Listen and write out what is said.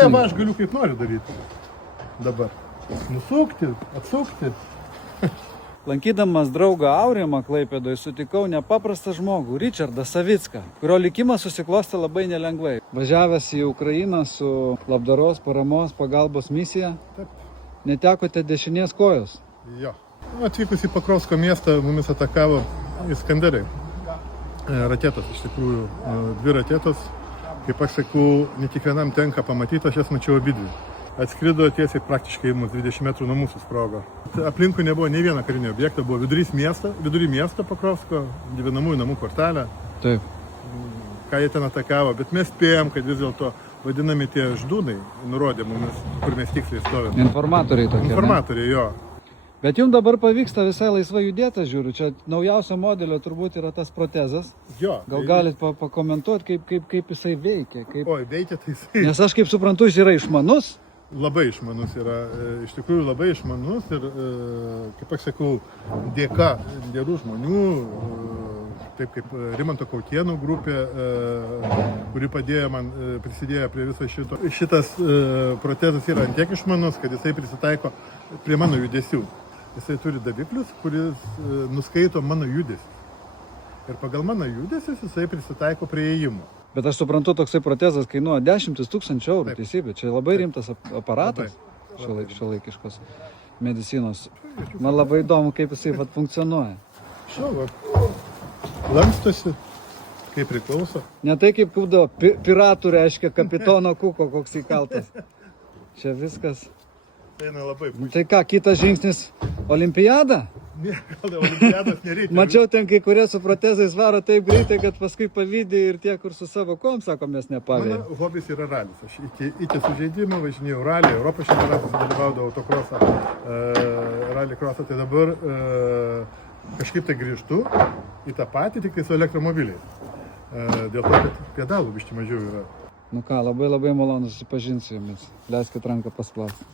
Va, aš galiu kaip noriu daryti. Dabar. Nusukti, atsukti. Lankydamas draugą Aurimą Klaipėdoje sutikau nepaprastą žmogų, Richardą Savicką, kurio likimas susiklostė labai nelengvai. Važiavęs į Ukrainą su labdaros, paramos, pagalbos misija, netekote dešinės kojos. Jo. Atvykus į Pakrovsko miestą mumis atakavo Iskanderiai. Raketos, iš tikrųjų, 2 raketos. Kaip aš sakau, ne kiekvienam tenka pamatyti, aš jas mačiau abidvi. Atskrido tiesiai praktiškai mus 20 metrų nuo mūsų sprogo. Aplinkui nebuvo nei vieno karinio objekto, buvo vidury miesto Pakrovsko, gyvenamųjų namų kvartalė. Taip. Ką jie ten atakavo, bet mes spėjom, kad vis dėlto vadinami tie ždūnai nurodė mumis, kur mes tiksliai stovim. Informatoriai tokie. Informatoriai, jo. Bet jums dabar pavyksta visai laisvai judėti, žiūriu. Čia naujausio modelio turbūt yra tas protezas. Jo. Gal galit pakomentuoti, kaip jisai veikia? Oi, veikia tai jisai. Nes aš kaip suprantu, jis yra išmanus. Labai išmanus yra, iš tikrųjų labai išmanus ir, kaip aš sakau, dėka gerų žmonių, taip kaip Rimanto Kautienų grupė, kuri padėjo man, prisidėjo prie viso šito. Šitas protezas yra ant tiek išmanus, kad jisai prisitaiko prie mano judesių. Jisai turi daviklius, kuris nuskaito mano judesį. Ir pagal mano judesius jisai prisitaiko prie ėjimo. Bet aš suprantu, toksai protezas kainuoja 10 000 eurų, teisybė. Čia labai rimtas aparatas šiuolaikiškos medicinos. Man labai įdomu, kaip jisai funkcionuoja. Šau, lankstosi, kaip priklauso. Ne tai kaip būdavo piratų, reiškia, kapitono Kuko koks įkaltas. Čia viskas. Tai labai puikiai. Tai ką, kitas žingsnis - olimpiada? Ne, gal olimpiados nereikia. Mačiau ten kai kurie su protezais varo taip greitai, kad paskui pavydė ir tie, kur su savo kom, sako, mes nepavėjome. Mano hobis yra ralis. Aš iki sužeidimo važinėjau ralį, Europos čempionatuose dalyvaudavau autokrosą, ralį krosą, tai dabar kažkaip tai grįžtu į tą patį, tik tai su elektromobiliais. Dėl to, kad pedalų biškai mažiau yra. Nu ką, labai malonu susipažinti su jumis. Leiskit ranką pasplausti.